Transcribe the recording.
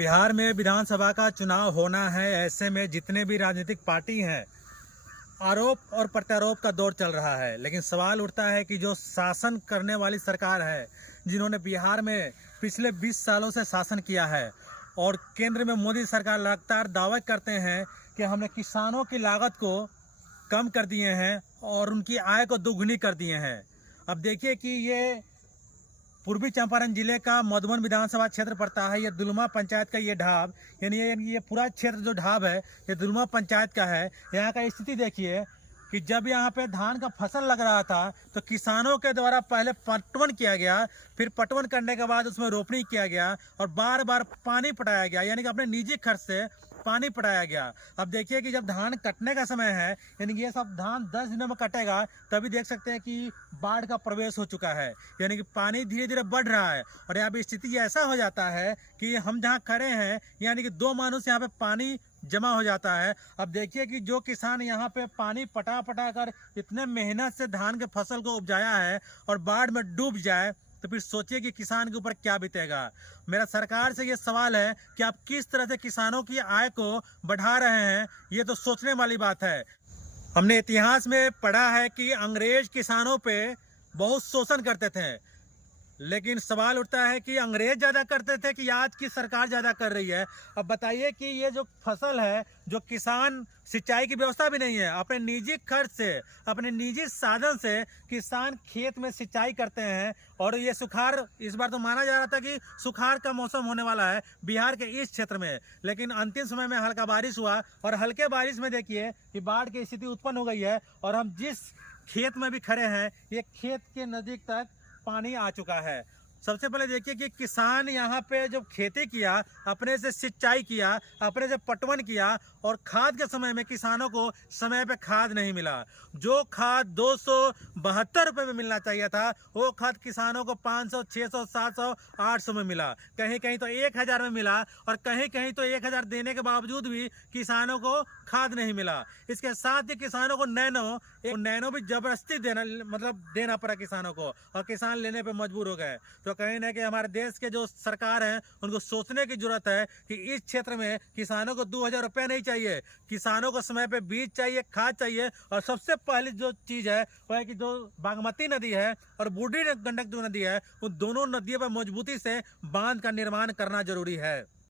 बिहार में विधानसभा का चुनाव होना है। ऐसे में जितने भी राजनीतिक पार्टी हैं, आरोप और प्रत्यारोप का दौर चल रहा है। लेकिन सवाल उठता है कि जो शासन करने वाली सरकार है, जिन्होंने बिहार में पिछले 20 सालों से शासन किया है और केंद्र में मोदी सरकार लगातार दावे करते हैं कि हमने किसानों की लागत को कम कर दिए हैं और उनकी आय को दोगुनी कर दिए हैं। अब देखिए कि ये पूर्वी चंपारण जिले का मधुबन विधानसभा क्षेत्र पड़ता है। ये दुलमा पंचायत का ये ढाब, यानी ये पूरा क्षेत्र जो ढाब है ये दुलमा पंचायत का है। यहाँ का स्थिति देखिए कि जब यहाँ पे धान का फसल लग रहा था तो किसानों के द्वारा पहले पटवन किया गया, फिर पटवन करने के बाद उसमें रोपनी किया गया और बार बार पानी पटाया गया, यानी कि अपने निजी खर्च से पानी पटाया गया। अब देखिए कि जब धान कटने का समय है, यानी कि ये सब धान 10 दिनों में कटेगा, तभी देख सकते हैं कि बाढ़ का प्रवेश हो चुका है, यानी कि पानी धीरे धीरे बढ़ रहा है। और यहाँ पे स्थिति ऐसा हो जाता है कि हम जहाँ खड़े हैं, यानी कि 2 मानों से यहाँ पे पानी जमा हो जाता है। अब देखिए कि जो किसान यहाँ पे पानी पटा पटा कर इतने मेहनत से धान के फसल को उपजाया है और बाढ़ में डूब जाए, तो फिर सोचिए कि किसान के ऊपर क्या बीतेगा। मेरा सरकार से ये सवाल है कि आप किस तरह से किसानों की आय को बढ़ा रहे हैं, ये तो सोचने वाली बात है। हमने इतिहास में पढ़ा है कि अंग्रेज किसानों पे बहुत शोषण करते थे, लेकिन सवाल उठता है कि अंग्रेज ज़्यादा करते थे कि आज की सरकार ज़्यादा कर रही है। अब बताइए कि ये जो फसल है, जो किसान, सिंचाई की व्यवस्था भी नहीं है, अपने निजी खर्च से, अपने निजी साधन से किसान खेत में सिंचाई करते हैं। और ये सुखाड़, इस बार तो माना जा रहा था कि सुखाड़ का मौसम होने वाला है बिहार के इस क्षेत्र में, लेकिन अंतिम समय में हल्का बारिश हुआ और हल्के बारिश में देखिए कि बाढ़ की स्थिति उत्पन्न हो गई है। और हम जिस खेत में भी खड़े हैं, ये खेत के नज़दीक तक पानी आ चुका है। सबसे पहले देखिए कि किसान यहाँ पे जब खेती किया, अपने से सिंचाई किया, अपने से पटवन किया और खाद के समय में किसानों को समय पे खाद नहीं मिला। जो खाद 272 रुपये में मिलना चाहिए था, वो खाद किसानों को 500, 600, 700, 800 में मिला। कहीं कहीं तो 1000 में मिला और कहीं कहीं तो 1000 देने के बावजूद भी किसानों को खाद नहीं मिला। इसके साथ ही किसानों को नैनो भी जबरदस्ती देना पड़ा किसानों को, और किसान लेने पे मजबूर हो गए। तो कहीं ना कहीं हमारे देश के जो सरकार हैं, उनको सोचने की जरूरत है कि इस क्षेत्र में किसानों को 2000 रुपये नहीं चाहिए, किसानों को समय पे बीज चाहिए, खाद चाहिए। और सबसे पहली जो चीज़ है वो है कि जो बागमती नदी है और बूढ़ी गंडक जो नदी है, उन दोनों नदियों पर मजबूती से बांध का निर्माण करना जरूरी है।